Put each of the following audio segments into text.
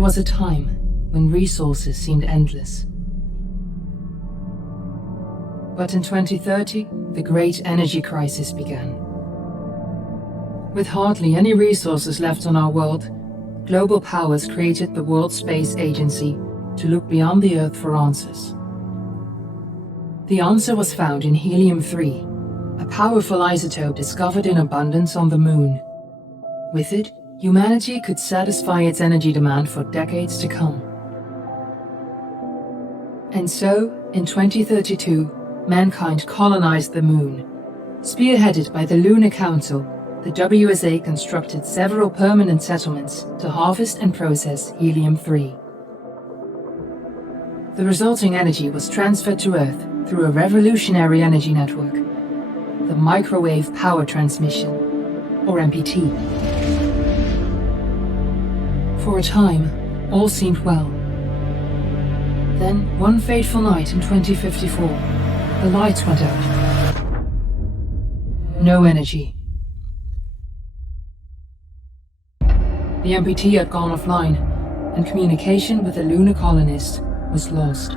There was a time when resources seemed endless. But in 2030, the great energy crisis began. With hardly any resources left on our world, global powers created the World Space Agency to look beyond the Earth for answers. The answer was found in helium-3, a powerful isotope discovered in abundance on the Moon. With it, humanity could satisfy its energy demand for decades to come. And so, in 2032, mankind colonized the Moon. Spearheaded by the Lunar Council, the WSA constructed several permanent settlements to harvest and process helium-3. The resulting energy was transferred to Earth through a revolutionary energy network, the Microwave Power Transmission, or MPT. For a time, all seemed well. Then, one fateful night in 2054, the lights went out. No energy. The MPT had gone offline, and communication with the lunar colonist was lost.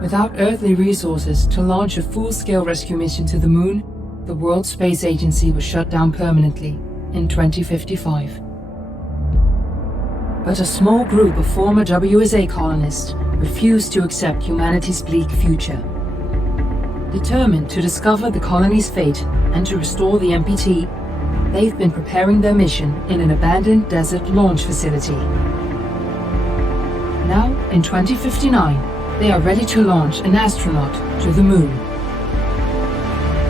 Without earthly resources to launch a full-scale rescue mission to the Moon, the World Space Agency was shut down permanently in 2055. But a small group of former WSA colonists refused to accept humanity's bleak future. Determined to discover the colony's fate and to restore the MPT, they've been preparing their mission in an abandoned desert launch facility. Now, in 2059, they are ready to launch an astronaut to the Moon.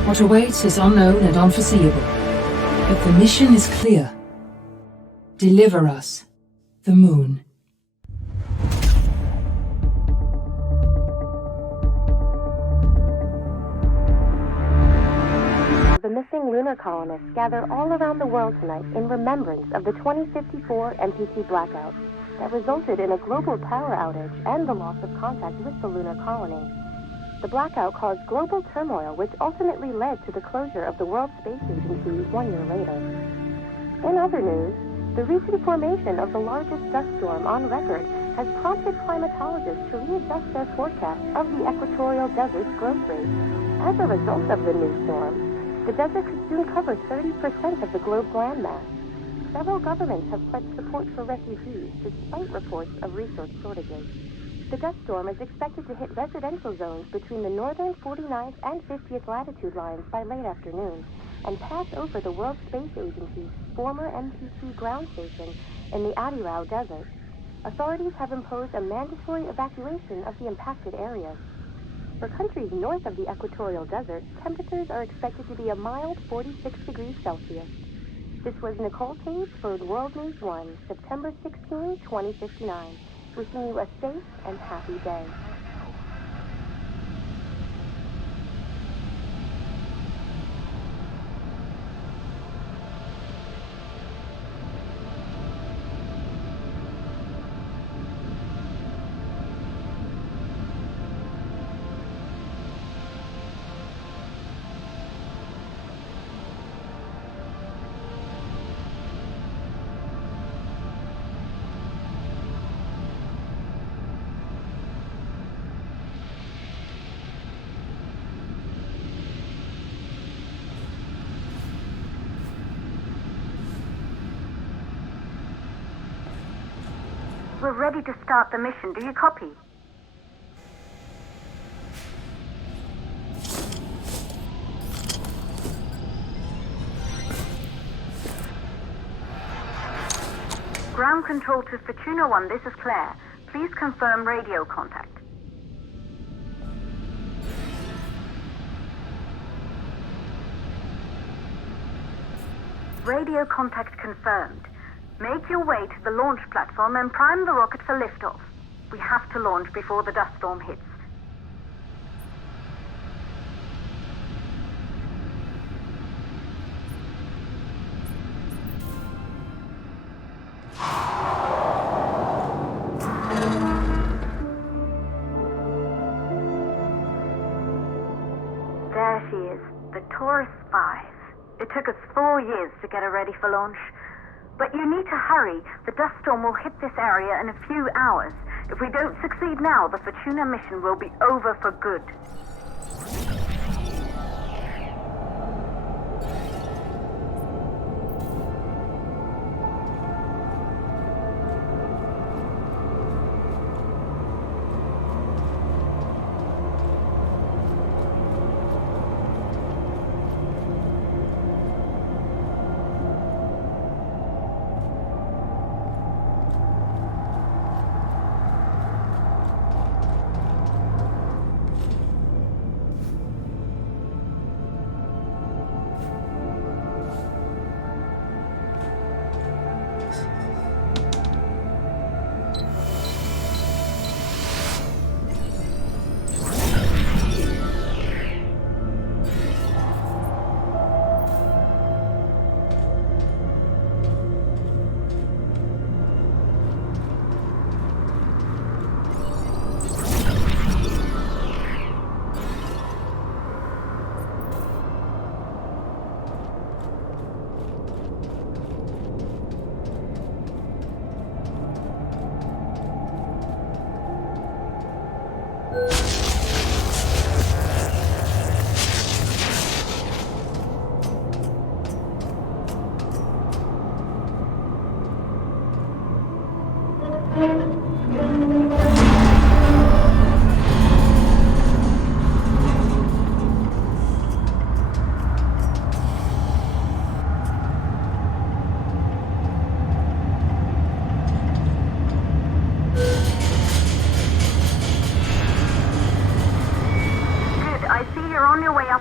What awaits is unknown and unforeseeable, but the mission is clear. Deliver us the Moon. The missing lunar colonists gather all around the world tonight in remembrance of the 2054 MPT blackout that resulted in a global power outage and the loss of contact with the lunar colony. The blackout caused global turmoil, which ultimately led to the closure of the World Space Agency 1 year later. In other news, the recent formation of the largest dust storm on record has prompted climatologists to readjust their forecast of the equatorial desert's growth rate. As a result of the new storm, the desert could soon cover 30% of the globe's landmass. Several governments have pledged support for refugees, despite reports of resource shortages. The dust storm is expected to hit residential zones between the northern 49th and 50th latitude lines by late afternoon, and pass over the World Space Agency's former MPT ground station in the Adirau Desert. Authorities have imposed a mandatory evacuation of the impacted areas. For countries north of the equatorial desert, temperatures are expected to be a mild 46 degrees Celsius. This was Nicole Cage for World News 1, September 16, 2059. Wishing you a safe and happy day. We're ready to start the mission. Do you copy? Ground control to Fortuna 1, this is Claire. Please confirm radio contact. Radio contact confirmed. Make your way to the launch platform and prime the rocket for liftoff. We have to launch before the dust storm hits. There she is, the Taurus 5. It took us 4 years to get her ready for launch. But you need to hurry. The dust storm will hit this area in a few hours. If we don't succeed now, the Fortuna mission will be over for good.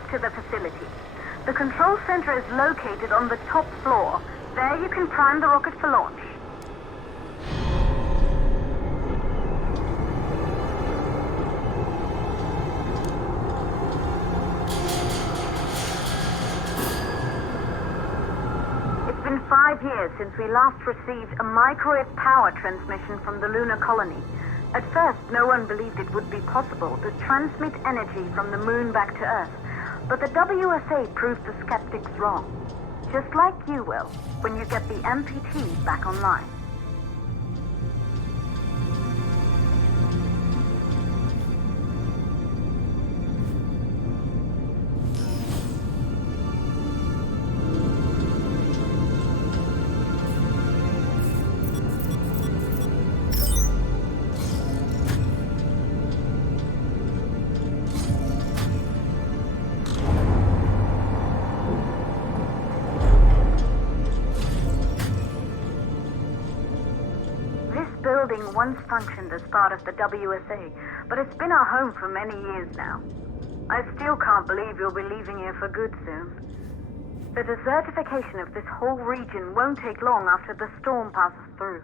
To the facility. The control center is located on the top floor. There you can prime the rocket for launch. It's been 5 years since we last received a microwave power transmission from the lunar colony. At first, no one believed it would be possible to transmit energy from the moon back to Earth. But the WSA proved the skeptics wrong. Just like you will, when you get the MPT back online. Once functioned as part of the WSA, but it's been our home for many years now. I still can't believe you'll be leaving here for good soon. The desertification of this whole region won't take long after the storm passes through.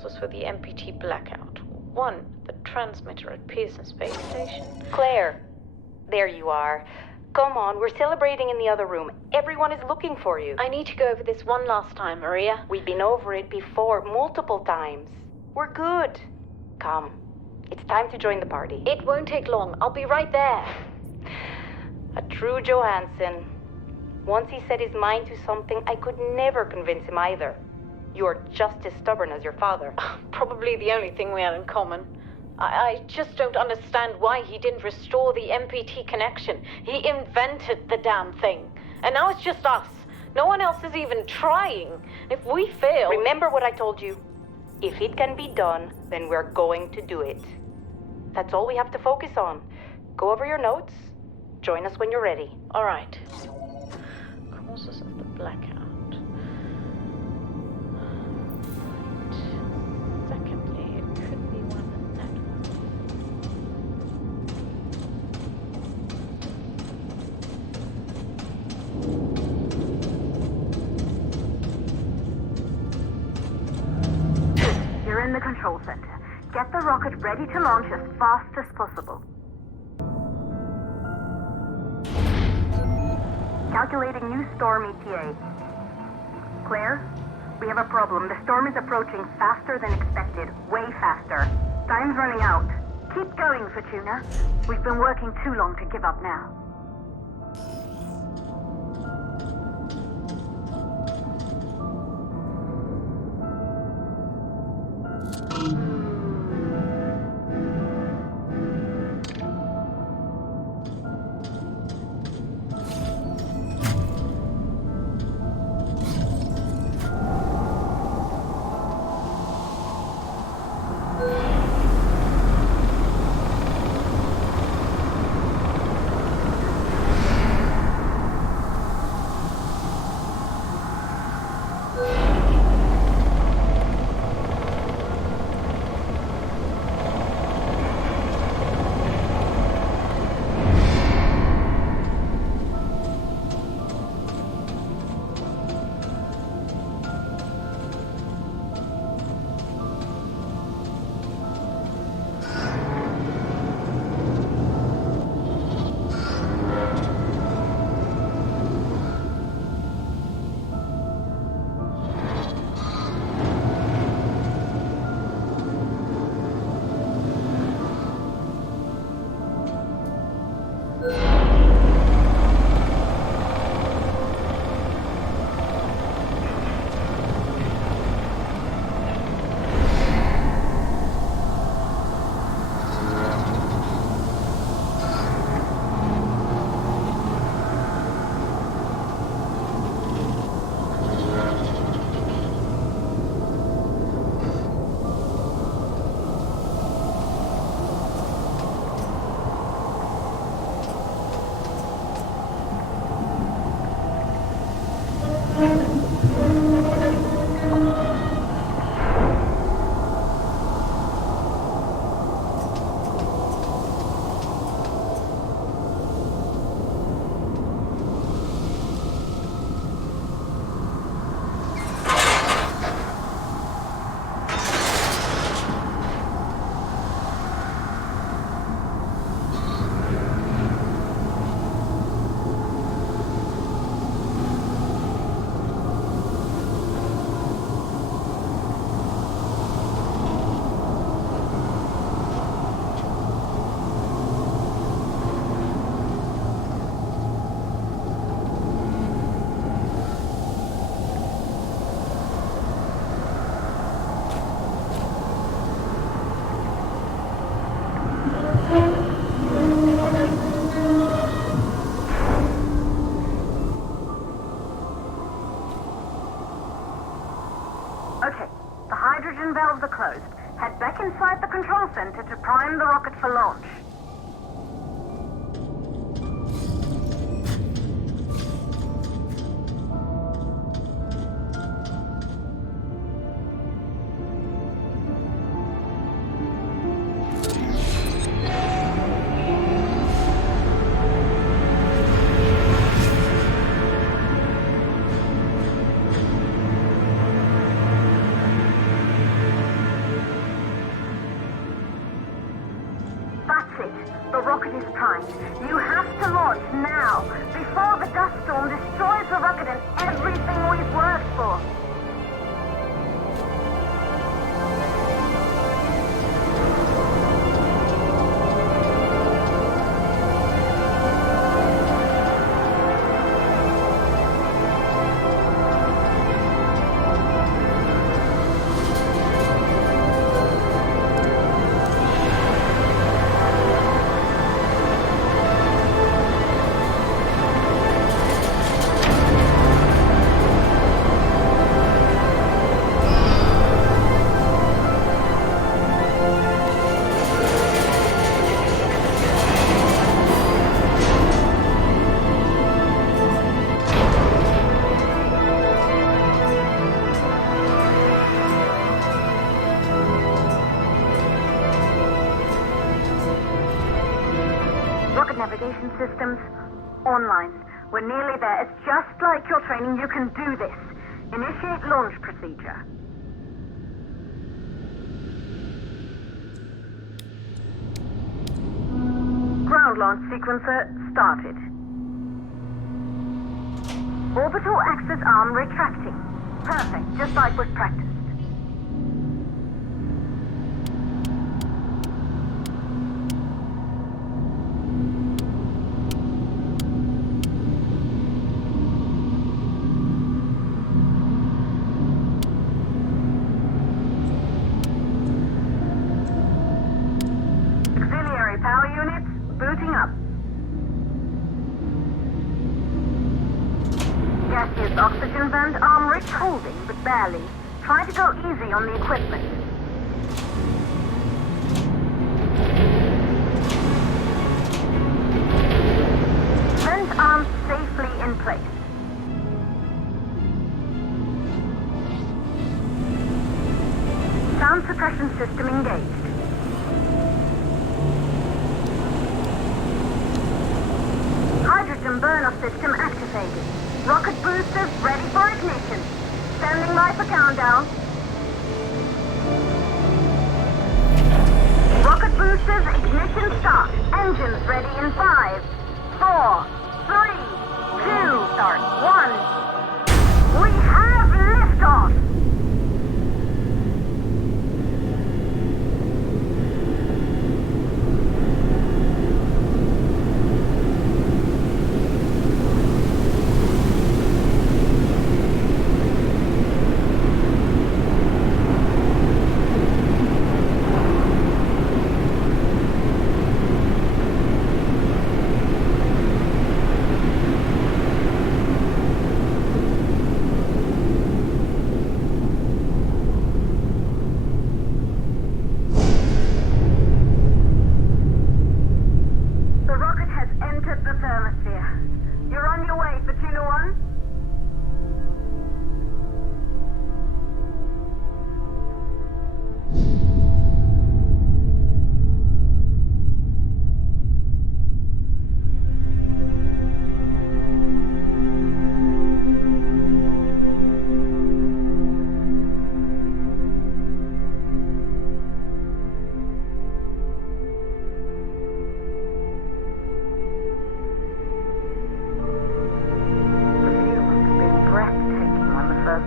resources for the MPT blackout. One, the transmitter at Pearson Space Station. Claire, there you are. Come on, we're celebrating in the other room. Everyone is looking for you. I need to go over this one last time, Maria. We've been over it before, multiple times. We're good. Come, it's time to join the party. It won't take long. I'll be right there. A true Johansson. Once he set his mind to something, I could never convince him either. You're just as stubborn as your father. Probably the only thing we have in common. I just don't understand why he didn't restore the MPT connection. He invented the damn thing. And now it's just us. No one else is even trying. If we fail... Remember what I told you. If it can be done, then we're going to do it. That's all we have to focus on. Go over your notes. Join us when you're ready. All right. Causes of the blackout. Secondly, it could be one of the networks. You're in the control center. Get the rocket ready to launch as fast as possible. Calculating new storm ETA. Claire, we have a problem. The storm is approaching faster than expected. Way faster. Time's running out. Keep going, Fortuna. We've been working too long to give up now. Valves are closed. Head back inside the control center to prime the rocket for launch. Your rocket is primed. You have to launch now, before the dust storm destroys the rocket and everything we've worked for. Navigation systems online. We're nearly there. It's just like your training. You can do this. Initiate launch procedure. Ground launch sequencer started. Orbital axis arm retracting. Perfect, just like was practiced. Power units, booting up. Gaseous oxygen vent arm holding, but barely. Try to go easy on the equipment. Vent arms safely in place. Sound suppression system engaged. Hydrogen burn-off system activated. Rocket boosters ready for ignition. Standing by for countdown. Rocket boosters ignition start. Engines ready in 5, 4, 3, 2, start 1. We have liftoff!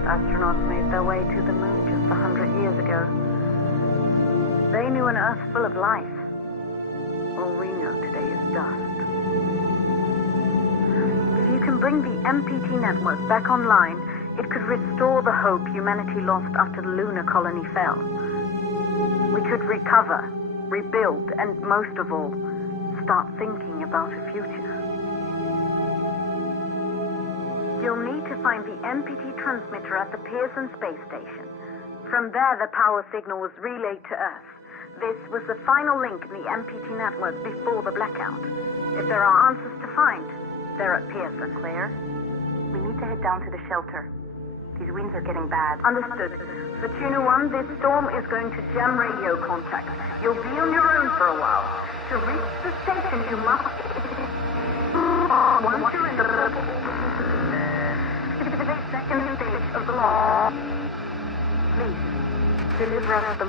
Astronauts made their way to the moon just 100 years ago. They knew an Earth full of life. All we know today is dust. If you can bring the MPT network back online, it could restore the hope humanity lost after the lunar colony fell. We could recover, rebuild, and most of all, start thinking about a future. You'll need to find the MPT transmitter at the Pearson space station. From there, the power signal was relayed to Earth. This was the final link in the MPT network before the blackout. If there are answers to find, they're at Pearson. Claire, we need to head down to the shelter. These winds are getting bad. Understood. For Tuna 1, this storm is going to jam radio contact. You'll be on your own for a while. To reach the station, you must... Once you're in the... second stage of the launch. Please, deliver us the